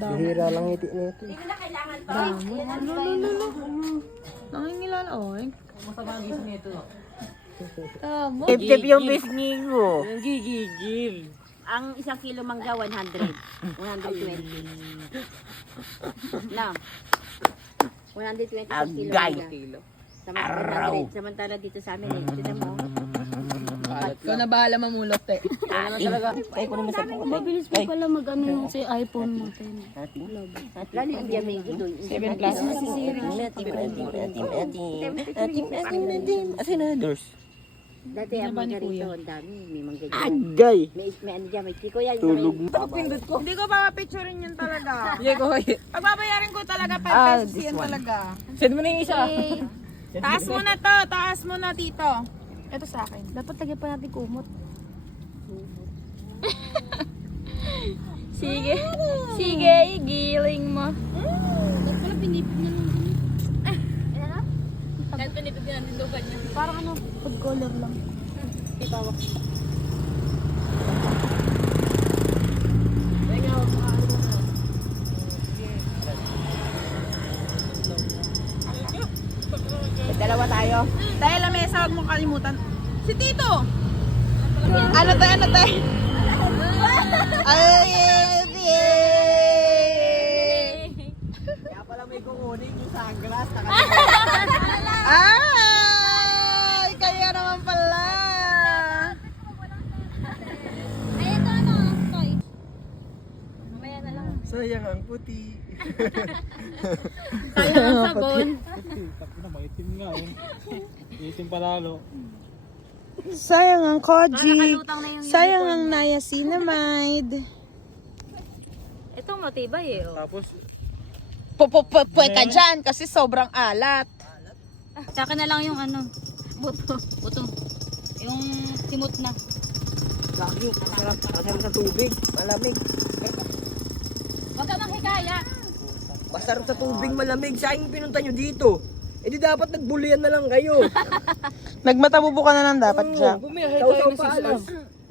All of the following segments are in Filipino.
Bihira lang ngiti nito. Hindi ko na kailangan pa. Lulululu. Nangingilala, oy. Masama ang gising nito. Tama. Tip-tip yung bisngi ko. Ang gigigil. Ang isang kilo mangga, 100. 120. Now, 120 per kilo Agay. mangga. Samantala, 100. Samantala dito sa amin eh. Tignan mo. Ikaw na bahala mamulot eh. Ay, ko naman sa po. Mabilis pa pala mag-ano yung si iPhone mo. Lalo yung Diamego doon. 7 plus. Asinadors. Dati ang mangga rito, ang dami. May mangga dyan. Agay. May ano dyan, may tiko yan. Tulog. Hindi ko papapicturein yan talaga. Sige ko. Pagbabayarin ko talaga 5 pesos yan talaga. Send mo na yung isa. Taas mo na to, taas mo na dito. Ito sa akin. Dapat lagyan pa natin kumot. Sige. Sige, igiling mo. Dapat pala pinipid na lang din. Kahit pinipid din natin lugan niya. Parang ano, food color lang. Ibawak. Dalawa tayo. Dahil lamesa, huwag mong kalimutan. Si Tito! Ano tayo, ano tayo? Ay, Kaya pala may kukunin yung sunglass. ay, kaya naman pala. Ay, ito ano, toy. Mamaya na lang. Sayang ang puti. Kaya ang sabon. Maitim nga eh. Itim palalo. Sayang ang Kojic. Nakalutang na yung Sayang ang niacinamide. Ito matibay eh. Oh. Tapos, Pupupupwe ka dyan kasi sobrang alat. Tsaka na lang yung ano. Buto. Buto. Yung simot na. Lagi. Masarap. Masarap sa tubig. Malamig. Huwag ka manghikaya. Masarap sa tubig malamig. Sayang pinunta nyo dito. Eh di dapat nagbulian na lang kayo. Nagmatabubo ka na lang dapat dyan. bumiyahe tayo Sausaw na pa si alas.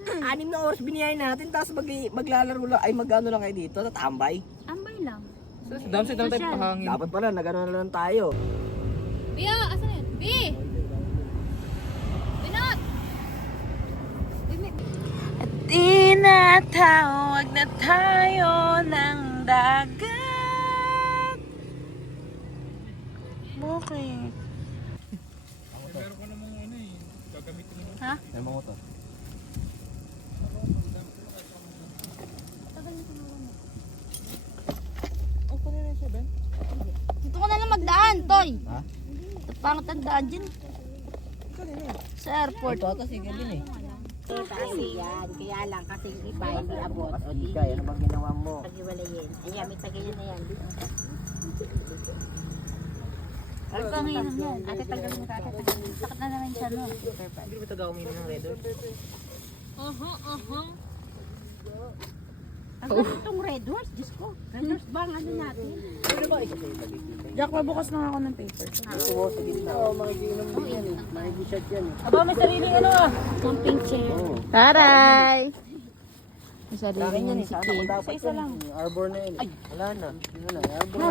6 na oras biniyay natin. Tapos maglalaro lang. Ay magano lang kayo dito. Tatambay. Ambay lang. Dam sa tayo pahangin. Dapat pala nagano na lang tayo. Bia, asan yan? Bi! Binot! At tinatawag na tayo ng dagat. Bakit? Ay, mga to. Dito ka na lang magdaan, Toy. Ha? Pangit ang daan dyan. Sa airport. Ito kasi galing eh. Kasi yan. Kaya lang kasi yung iba hindi abot. O di. Kaya ano bang ginawa mo? Tagiwalayin. Ayan, may tagayan na yan. Ano ba ngayon yan? Ate, tagal mo ka. Ate, tagal mo. Sakit na naman siya, no? Hindi ba taga uminom ng Red Horse? Ang ganda itong Red Horse. Diyos ko. Red Horse ba ang ano natin? Jack, mabukas na ako ng paper. Ito sa gitna. Oo, makikinom din yan eh. Makikishot yan eh. Aba, may sariling ano ah. Camping chair. Oo. Taray! Isa Sa akin yan eh. Sana kung dapat isa lang. Yung Arbor na yun. Ay, wala na. Yun na lang. Arbor na.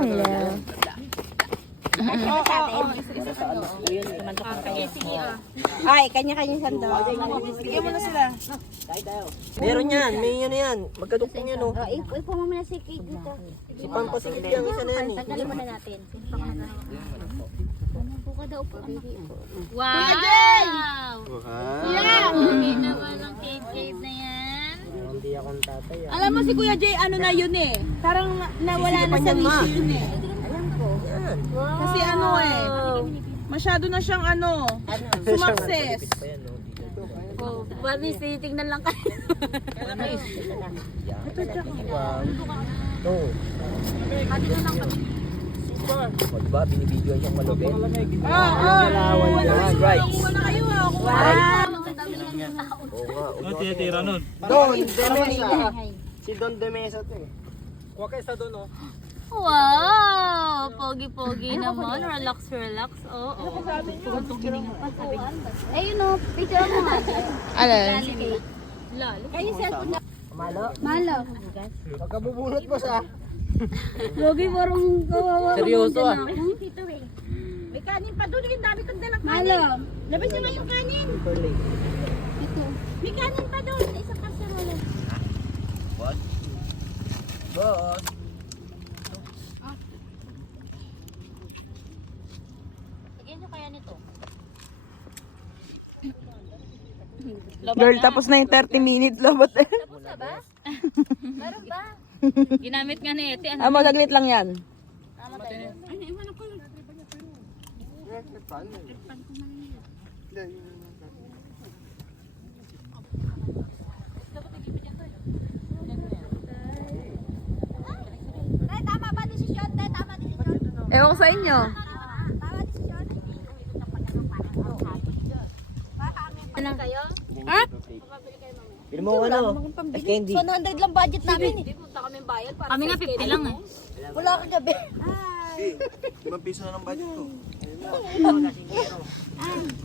Hello. Ay, kanya-kanya sandal. Bigyan mo na sila. Meron yan. May yan yan. Magkaduktong yan oh. Ipo mo muna si Kate dito. Si Pampasigit yan. Isa na yan eh. Tagalin muna natin. Buka daw po. Wow! Yeah. Okay naman ang cake na yan. Hindi akong tatay ah. Alam mo si Kuya Jay, ano na yun eh. Parang nawala na sa wish yun eh. Yan. Kasi ano eh. Masyado na siyang ano. Sumakses. Pa yan oh. Dito. Oh, Barney, tingnan lang kayo. Wow. Ito. O diba, binibidyoan siyang malupit. Lalawan yan. Right. Kuha na kayo ah. Oo nga. Ano tira nun? Don Demesa. Si Don Demesa to eh. Kuha kayo sa doon oh. Wow! Pogi-pogi naman. Relax, relax. Oo. Eh, yun o. Picture mo nga. Alin? Lalo. Kayo cellphone na. Malo. Malo. Pagkabubunot mo sa. Logi, parang kawawa. Seryoso ah. Dito eh. May kanin pa doon. Ang dami kong dalang kanin. Malo. Labas nyo nga yung kanin. Ito. May kanin pa doon. Sa isang kaserola. Boss. Lagyan nyo kaya nito. Girl, tapos na yung 30 minutes labat eh. Tapos na ba? Meron ba? Ginamit nga ni Ete. Ah, magaglit lang yan. Tay, tama ba desisyon? Tay, tama desisyon? Ewan ko sa inyo. Tama desisyon? Ano kayo? Pili mo ano? As candy. 100 lang budget namin eh. Kami nga 50 lang eh. Wala ka gabi. 5 piso na ng budget ko.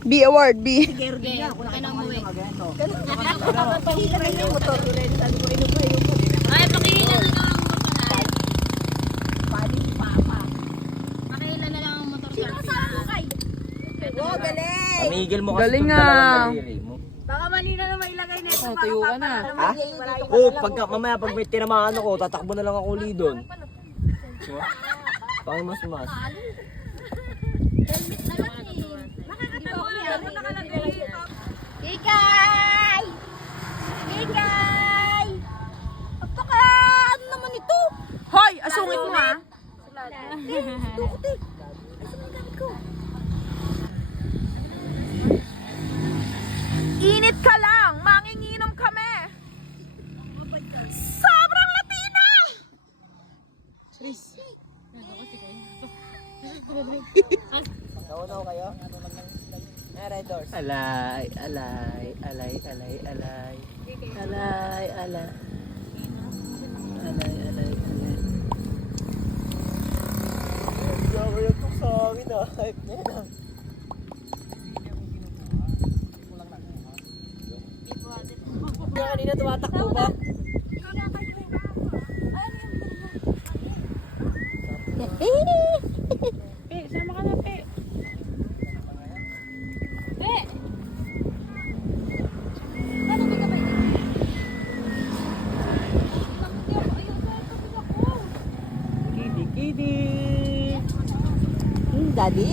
B award, B. Sige, kaya na umuwi. Ay, pakihila na lang ang motor. Pakihila na lang ang motor. Oh, galing. Pamigil mo kasi Galing yung ah. dalawang daliri mo. Baka mali na naman ilagay na ito. Tuyo ka na. Ha? Oo, pagka mamaya pag may tinamaan ako, tatakbo na lang ako uli doon. Mas. Ikay! Ikay! Apaka, ano naman ito? Hoy, asungit mo ah. Dukote. Ay, saan ang gamit ko? Init ka lang, manginginom kami. Sobrang Latina! Nauna ko kayo? Red doors. Alay. Alay. Sabi yan to sa amin ah. Hype na yan ah. Kanina tumatakbo ba? Pe, sama ka na, Pe. Pe! Kidi. Daddy.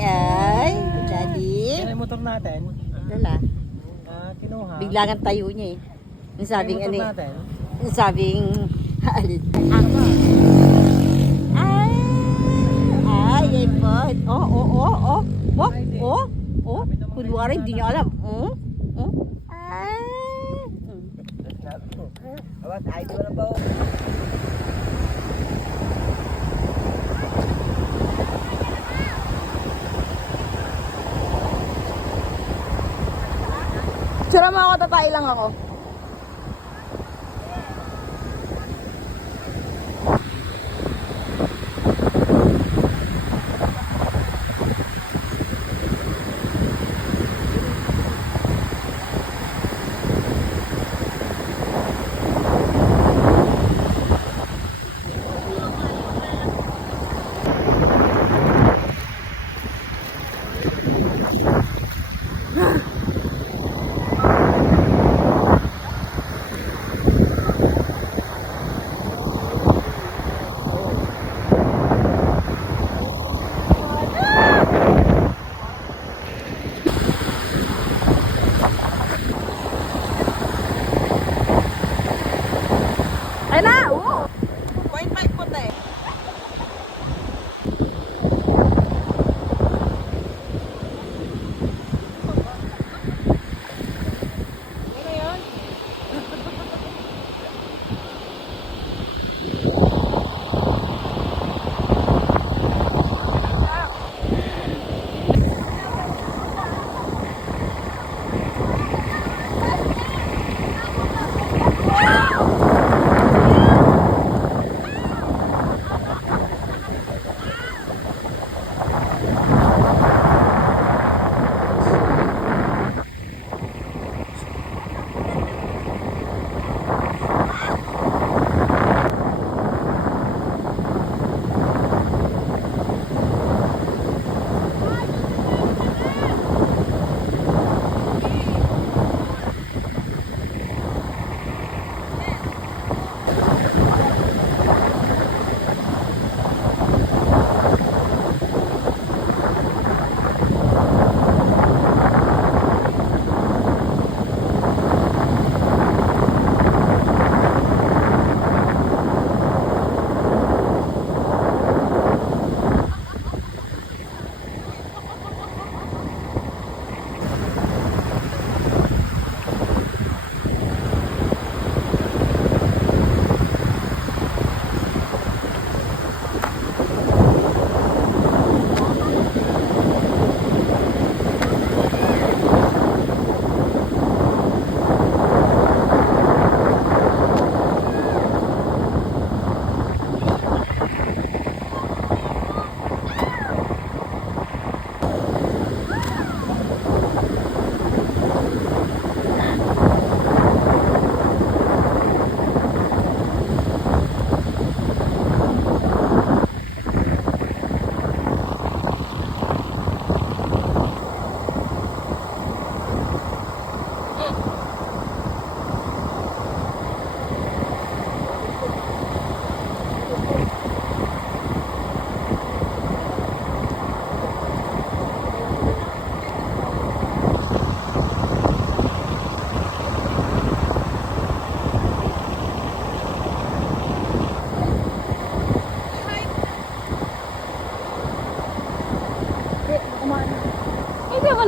Ay, daddy. Yan yung motor natin. Dala. Kinuha. Biglangan tayo niya eh. Yung sabing Yan ano yung eh. motor natin. Yung sabing... Ay, po. Kunwari, hindi niya alam. Abat, idol na ba? Tsura mo ako, tatay lang ako. Ay na! Oo! 0.5 po tayo.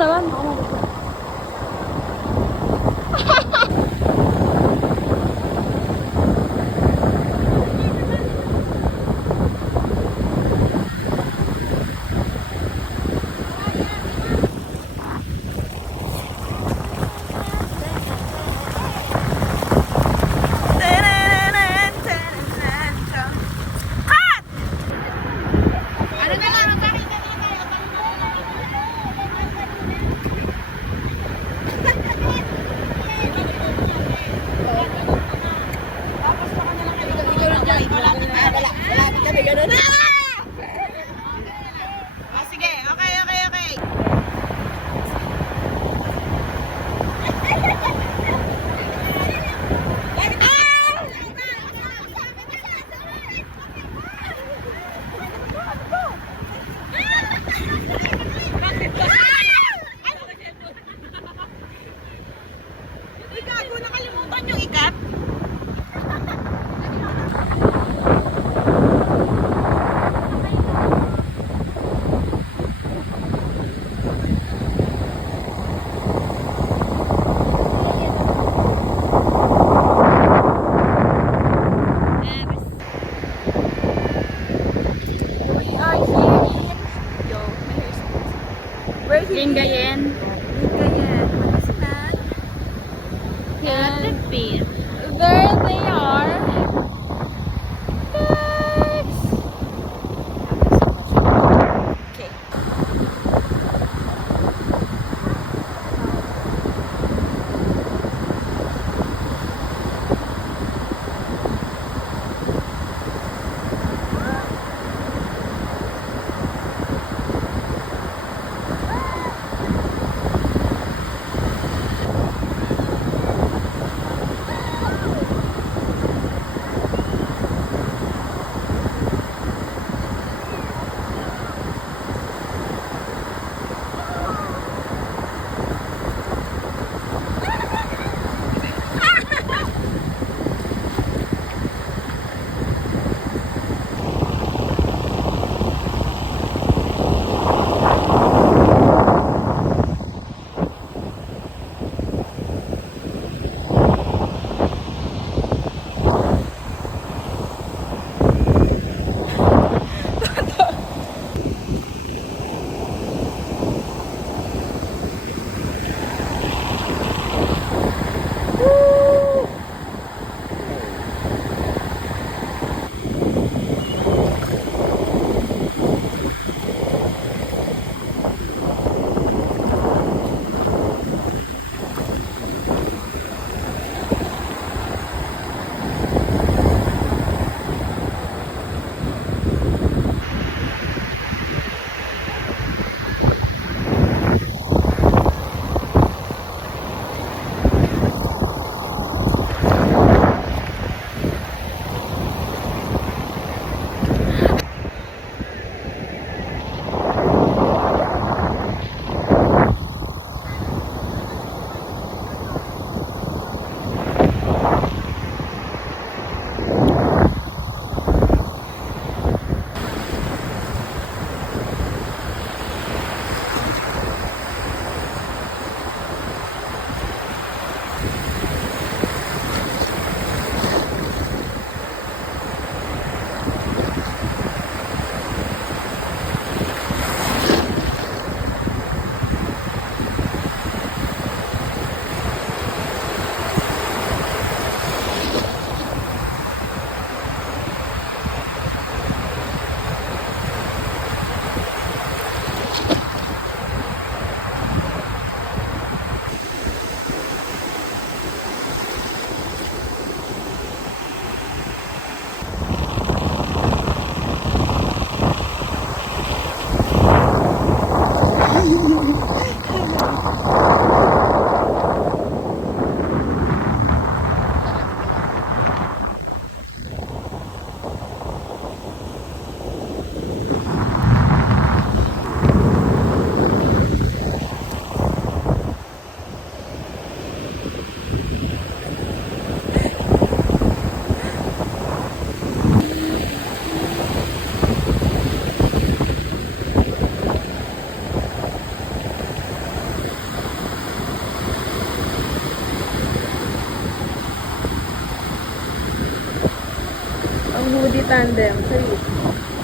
naman. Sige, okay. Uy, gago, nakalimutan yung ikat. We are here in... Yo, my hair's... We're here in Lingayen. Lingayen. Pangasinan. At the pier. There they are. Thanks. Okay. tandem. 3.